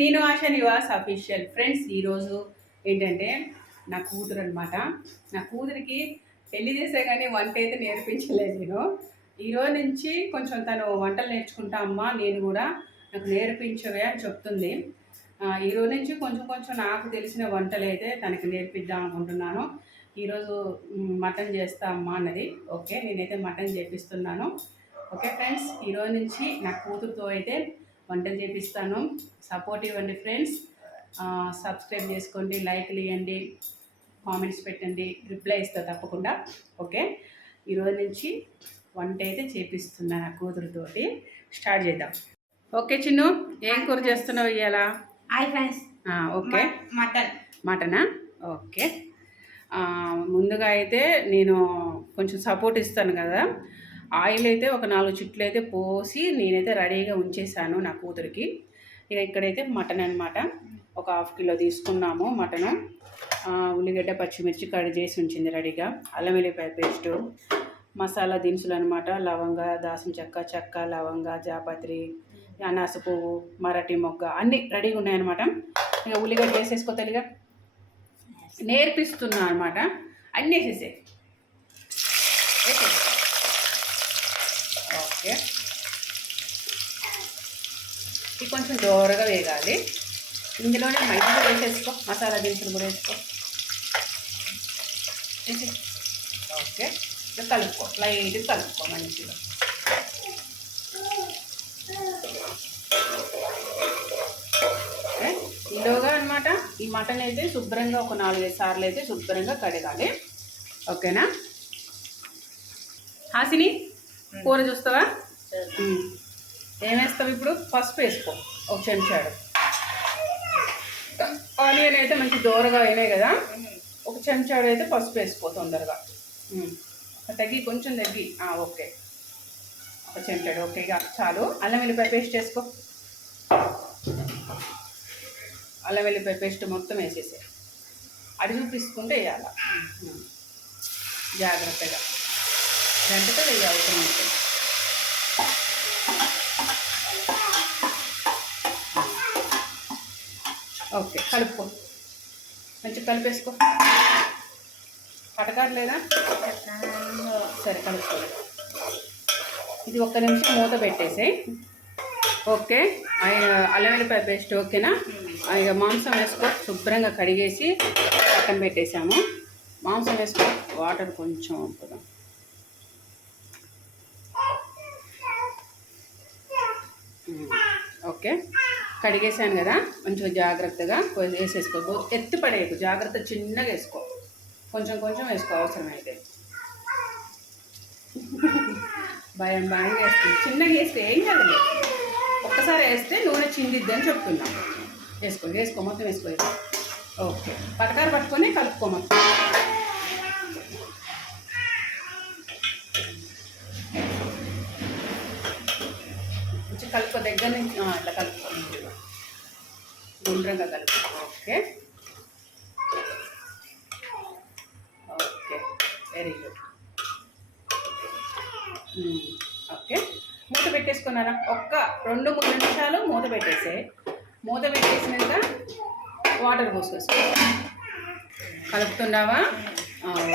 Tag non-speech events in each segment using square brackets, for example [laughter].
నేను ఆశ Nivas official friends ఈరోజు ఏంటంటే నా కూతురు అనమాట నా కూతురికి పెళ్ళి చేసే కానీ వంట అయితే నేర్పించలేదు నేను. ఈరోజు నుంచి కొంచెం తను వంటలు నేర్చుకుంటా అమ్మా నేను కూడా నాకు నేర్పించవే అని చెప్తుంది. ఈరోజు నుంచి కొంచెం కొంచెం నాకు తెలిసిన వంటలు అయితే తనకి నేర్పిద్దాం అనుకుంటున్నాను. ఈరోజు మటన్ చేస్తా అమ్మా అన్నది. ఓకే నేనైతే మటన్ చేపిస్తున్నాను. ఓకే ఫ్రెండ్స్ ఈరోజు నుంచి నా కూతురుతో అయితే వంటలు చేపిస్తాను. సపోర్ట్ ఇవ్వండి ఫ్రెండ్స్ సబ్స్క్రైబ్ చేసుకోండి లైక్లు ఇవ్వండి కామెంట్స్ పెట్టండి రిప్లై ఇస్తా తప్పకుండా. ఓకే ఈరోజు నుంచి వంట అయితే చేపిస్తున్నా నా కూతురుతోటి. స్టార్ట్ చేద్దాం. ఓకే చిన్ను? ఏం కూర చేస్తున్నావు ఇవాళ hi friends. Okay mutton. మటనా? Okay ముందుగా అయితే నేను కొంచెం సపోర్ట్ ఇస్తాను కదా. ఆయిల్ అయితే ఒక నాలుగు చుట్లు అయితే పోసి నేనైతే రెడీగా ఉంచేసాను నా కూతురికి. ఇక ఇక్కడైతే మటన్ అనమాట ఒక హాఫ్ కిలో తీసుకున్నాము మటను. ఉల్లిగడ్డ పచ్చిమిర్చి కడి చేసి ఉంచింది రెడీగా. అల్లం వెల్లిపాయ పేస్టు మసాలా దినుసులు అనమాట లవంగ దాసం చెక్క చెక్క లవంగ జాపత్రి అనాస పువ్వు మరాఠీ మొగ్గ అన్నీ రెడీగా ఉన్నాయన్నమాట. ఇక ఉల్లిగడ్డ వేసేసుకో తెలియగా నేర్పిస్తున్నా అనమాట అన్నీ వేసేసే ఓకే. ఇది కొంచెం దోరగా వేగాలి. ఇందులోనే మైదా కూడా వేసేసుకో మసాలా దినుసులు కూడా వేసుకో. ఓకే. ఇక కలుపుకో. లైట్గా కలుపుకో మంచిగా. ఈలోగా అనమాట ఈ మటన్ అయితే శుభ్రంగా ఒక నాలుగైదు సార్లు అయితే శుభ్రంగా కడగాలి. ఓకేనా? హాసిని? కూర చూస్తావా? ఉమ్. ఏం వేస్తావు ఇప్పుడు? పసుపు వేసుకో. ఒక చెంచాడు. ఆనియన్ అయితే మంచి దూరగా అయినాయి కదా. ఒక చెంచాడు అయితే పసుపు వేసుకో తొందరగా. తగ్గి కొంచెం తగ్గి. ఓకే. ఒక చెంచాడు. ఓకే ఇక చాలు. అల్లం వెల్లిపాయ పేస్ట్ వేసుకో అల్లం వెల్లిపాయ పేస్ట్ మొత్తం వేసేసే అది చూపిస్తుంటే వేయాల? జాగ్రత్తగా. గంటతో వెయ్యి అవసరం ఉంటుంది ఓకే కలుపుకో. మంచిగా కలిపేసుకో. పడకట్లేదా? సరే కలుపుకో. ఇది ఒక్క నిమిషం మూత పెట్టేసేయ్. ఓకే ఆయన అల్లం వెల్లిపాయ పేస్ట్ ఓకేనా? ఇక మాంసం వేసుకో శుభ్రంగా కడిగేసి పక్కన పెట్టేసాము. మాంసం వేసుకో వాటర్ కొంచెం ఓకే. కడిగేసాను కదా. కొంచెం జాగ్రత్తగా వేసేసుకో. ఎత్తి పడేయకు. జాగ్రత్త చిన్నగా వేసుకో. కొంచెం కొంచెం వేసుకో. అవసరమైతే. భయం భయం వేస్తుంది చిన్నగా వేస్తే ఏం కాదు ఒక్కసారి వేస్తే నూనె చిందిద్ది అని చెప్తున్నాం. వేసుకో వేసుకో. మొత్తం వేసుకో ఓకే. పథకాలు పట్టుకొని కలుపుకో మొత్తం. కలుపుకో అట్లా కలుపుకో గుండ్రంగా కలుపుకో okay? Okay very good. Okay. మూత పెట్టేసుకున్నారా? ఒక్క రెండు మూడు నిమిషాలు మూత పెట్టేసే. మూత పెట్టేసినాక వాటర్ పోసుకోవచ్చు కలుపుతున్నావా?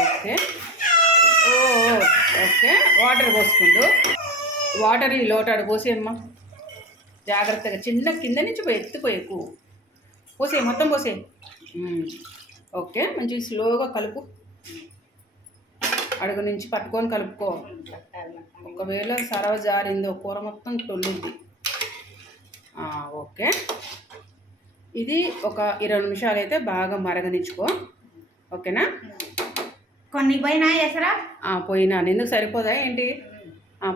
ఓకే. ఓ ఓ, ఓకే. వాటర్ పోసుకుంటూ. వాటర్ ఈ లోటాడు పోసేయమ్మా. జాగ్రత్తగా చిన్న కింద నుంచి పోయి ఎత్తిపోయేకు పోసే మొత్తం పోసే. ఓకే మంచిగా స్లోగా కలుపు. అడుగు నుంచి పట్టుకొని కలుపుకో. ఒకవేళ సరవ జారిందో కూర మొత్తం తొల్లింది ఓకే. ఇది ఒక ఇరవై నిమిషాలు అయితే బాగా మరగనిచ్చుకో. ఓకేనా? కొన్ని పోయినా వేసరా ఆ, పోయినా. ఎందుకు సరిపోదా ఏంటి?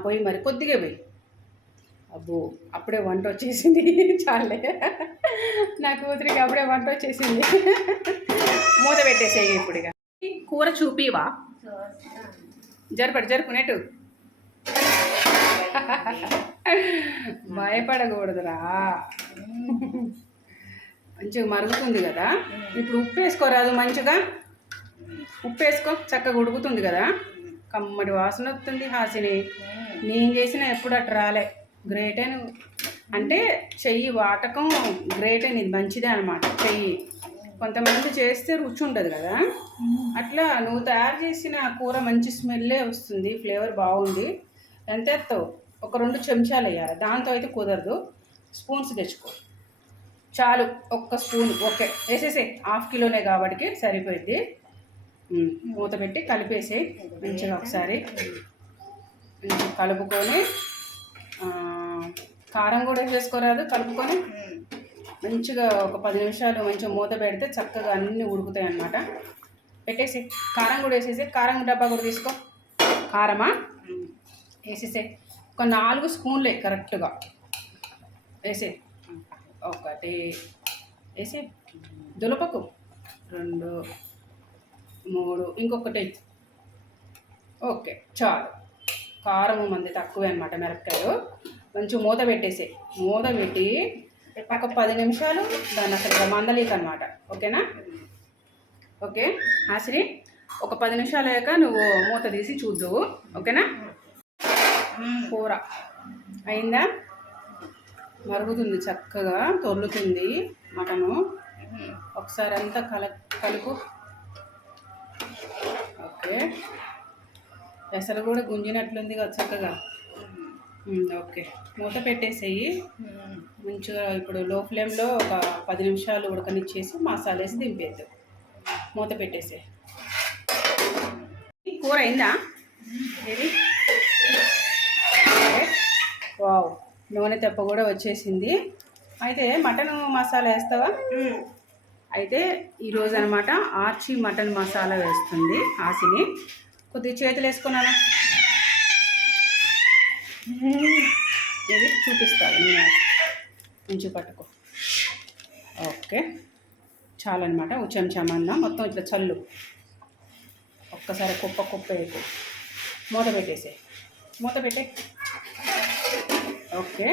పోయి మరి కొద్దిగా పోయి. అబ్బో అప్పుడే వంట వచ్చేసింది. చాలే. నా కూతురికి అప్పుడే వంట వచ్చేసింది. మూత పెట్టేసేయి ఇప్పుడు ఇక. కూర చూపివా? జరపడు జరుపునేటు భయపడకూడదురా. మంచిగా మరుగుతుంది కదా. ఇప్పుడు ఉప్పు వేసుకోరాదు మంచిగా. ఉప్పు వేసుకో చక్కగా ఉడుకుతుంది కదా. కమ్మడి వాసన వస్తుంది హాసిని. నేను చేసిన ఎప్పుడు అటు రాలే. గ్రేట్ అని అంటే చెయ్యి వాటకం గ్రేట్ అని ఇది మంచిదే అనమాట చెయ్యి. కొంతమంది చేస్తే రుచి ఉండదు కదా. అట్లా నువ్వు తయారు చేసిన కూర మంచి స్మెల్లే వస్తుంది ఫ్లేవర్ బాగుంది. ఎంత ఎత్తావు? ఒక రెండు చెంచాలు వేయాలి. దాంతో అయితే కుదరదు. స్పూన్స్ తెచ్చుకో. చాలు ఒక్క స్పూన్. ఓకే వేసేసే. హాఫ్ కిలోనే కాబట్టి సరిపోయింది మూత పెట్టి కలిపేసి మంచిగా ఒకసారి. కలుపుకొని ఆ, కారం కూడా వేసుకోరాదు కలుపుకొని మంచిగా ఒక పది నిమిషాలు మంచిగా మూత పెడితే చక్కగా అన్నీ ఉడుకుతాయి అన్నమాట. పెట్టేసి కారం కూడా వేసేసి కారం డబ్బా కూడా తీసుకో. కారమా? వేసేసే. ఒక నాలుగు స్పూన్లే కరెక్ట్గా. వేసే. ఒకటి వేసి. దులపకు. రెండు మూడు ఇంకొకటి. ఓకే చాలు. కారం మంది తక్కువే అనమాట మిరపకాయలు. మంచి మూత పెట్టేసే మూత పెట్టి ఒక పది నిమిషాలు దాన్ని అసలు మందలేక అనమాట ఓకేనా? ఓకే? ఆశ్రీ ఒక పది నిమిషాలు అయ్యాక నువ్వు మూత తీసి చూద్దువు ఓకేనా? కూర. అయిందా? మరుగుతుంది చక్కగా తొర్లుతుంది మటను. ఒకసారి అంతా కల కలుపు. ఓకే. పెసలు కూడా గుంజినట్లుంది కదా చక్కగా. ఓకే. మూత పెట్టేసేయి. మంచిగా ఇప్పుడు లో ఫ్లేమ్లో ఒక పది నిమిషాలు ఉడకనిచ్చేసి మసాలా వేసి దింపేద్దు. మూత పెట్టేసే కూర అయిందా? ఏది ఓకే. వావ్ నూనె తెప్ప కూడా వచ్చేసింది. అయితే మటన్ మసాలా వేస్తావా? అయితే ఈరోజు అనమాట ఆర్చి మటన్ మసాలా వేస్తుంది ఆసిని కొద్దిగా చేతులు వేసుకున్నాను ఇది చూపిస్తాను. నేను ఉంచి పట్టుకో. ఓకే. చాలన్నమాట. ఒక చెంచామన్న మొత్తం ఇట్లా చల్లు. ఒక్కసారి కుప్ప కుప్ప వేయకు మూత పెట్టేసే మూత పెట్టే. ఓకే.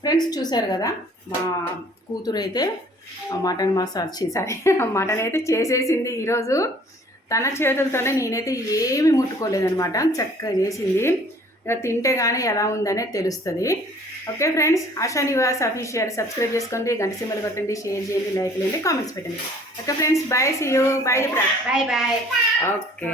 ఫ్రెండ్స్ చూశారు కదా? మా కూతురు అయితే ఆ మటన్ మసాలా చేశారు [laughs] మటన్ అయితే చేసేసింది ఈరోజు. తన చేతులతోనే నేనైతే ఏమి ముట్టుకోలేదనమాట చక్కగా చేసింది. ఇక తింటే కానీ ఎలా ఉందనేది తెలుస్తుంది. Okay friends Asha Nivas official. Subscribe చేసుకోండి గంట సింబల్ కొట్టండి షేర్ చేయండి లైక్ చేయండి కామెంట్స్ పెట్టండి. Okay friends bye see you bye bye bye. Okay.